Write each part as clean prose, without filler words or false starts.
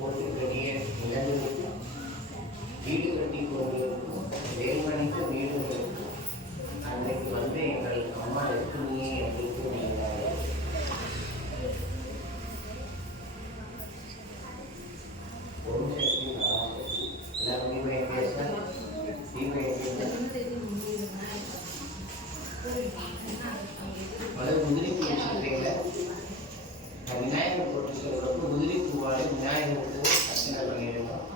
போற்றுக்கடிய நிலங்களுக்கும் வீடு கட்டி கொண்டிருக்கும் வேல்மணிக்கு வீடுகளுக்கும் அன்னைக்கு வந்து எங்கள் அம்மா இருக்குனியே எங்களுக்கு நீங்கள் ஒரு சக்தி எல்லாரும் தீபம் பேச முதல் முதிரி பூ வச்சுக்கிறீங்களா விநாயகர் போட்டு சொல்றப்போ முதிரி பூவாலே விநாயகருக்கு அர்ச்சனை பண்ணிடுவோம்.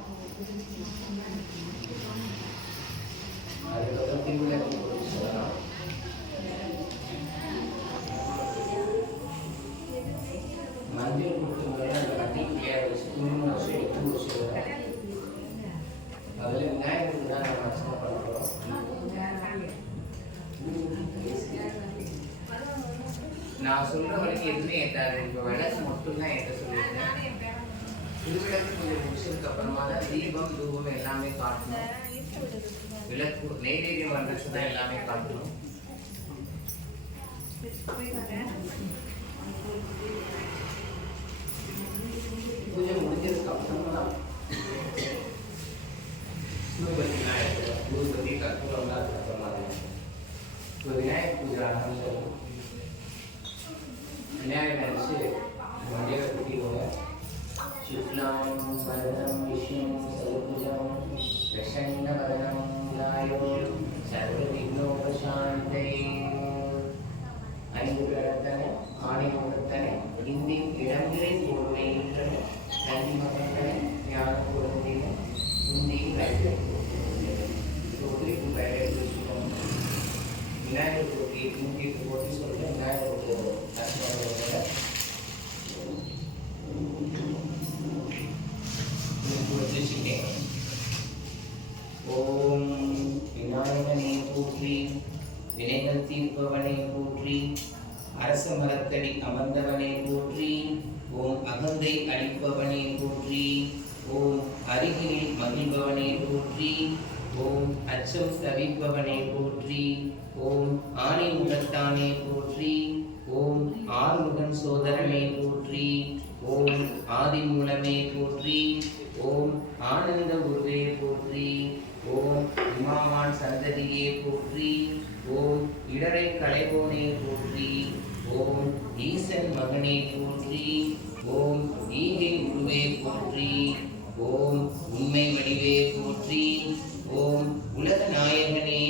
அதுக்கப்புறம் திருவிழாக்கு போட்டு சொல்லலாம். மஞ்சள் கொடுத்து முறையில் அந்த கட்டிக்கு கேர் வச்சு துணிமணி வச்சு எடுத்து வச்சுருவோம். அதில் விநாயகருக்கு தான் நம்ம அர்ச்சனை பண்ணுறோம். நான் சொல்ற வரைக்கும் எதுவுமே ஏற்றாது. இப்போ விளக்கு மட்டும்தான் ஏற்ற சொல்லியிருக்கேன். திருவிளக்கு கொஞ்சம் முடிச்சதுக்கு அப்புறமா தான் தீபம் தூபம் எல்லாமே காட்டணும். விளக்கு நெய்வேதியம் வந்துச்சு தான் எல்லாமே காட்டணும். பூஜை முடிஞ்சதுக்கு அப்புறமா பூஜை கற்பூரம் தான் அப்புறமா இப்போ விநாயகர் பூஜை ஆரம்பிச்சிடும். விநாயகர் நினச்சி மண்டியில் குட்டிடுவோங்க. சுக்லாம் வதனம் விஷ்ணு சதுர்புஜம் பிரசன்ன வதனம் லாயோ சர்வ விக்னோபசாந்தை. 5 கிழத்தனை ஆணை முகத்தனை இந்தி இடங்களை போர்வையின்றனை நந்தி மகத்தனை ஞான குழந்தைனை உந்தி கைதை தொகுதிக்கு பெயரை வச்சுக்கோங்க. விநாயகர் போட்டி 108 போட்டி சொல்லிட்டு விநாயகருக்கு ஓம் விநாயகனே போற்றி, வினைகள் தீர்ப்பவனே போற்றி, அரச மரத்தடி அமர்ந்தவனே போற்றி, ஓம் அகந்தை அளிப்பவனே போற்றி, ஓம் அருகில் மகிழ்பவனே போற்றி, ஓம் அச்சம் தவிப்பவனே போற்றி, ஓம் ஆணை முகத்தானே போற்றி, ஓம் ஆறுமுகன் சோதரனே போற்றி, ஓம் ஆதிமூலமே போற்றி, ஓம் ஆனந்த குருவே போற்றி, ஓம் உமாவான் சந்ததியே போற்றி, ஓம் இடரை களைவோனே போற்றி, ஓம் ஈசன் மகனே போற்றி, ஓம் ஈகை குருவே போற்றி, ஓம் உண்மை வடிவே போற்றி, ஓம் உலக நாயகனே